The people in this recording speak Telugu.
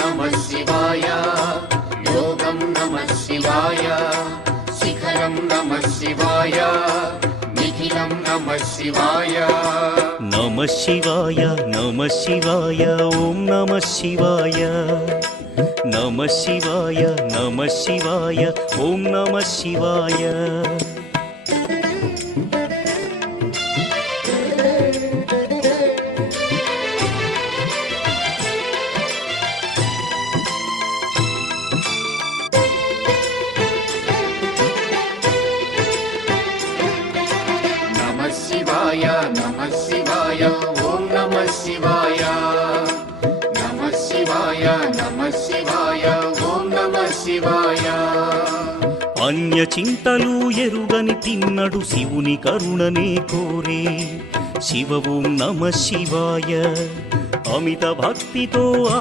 नमः शिवाय योगं नमः शिवाय शिखरं नमः शिवाय निखिलं नमः शिवाय नमः शिवाय ॐ नमः शिवाय नमः शिवाय ॐ नमः शिवाय नमः शिवाय ॐ नमः शिवाय नमः शिवाय ॐ नमः शिवाय अन्य చింతలు ఎరుగని తిన్నడు శివుని కరుణనే కోరే శివ ఓం నమః శివాయ అమిత భక్తితో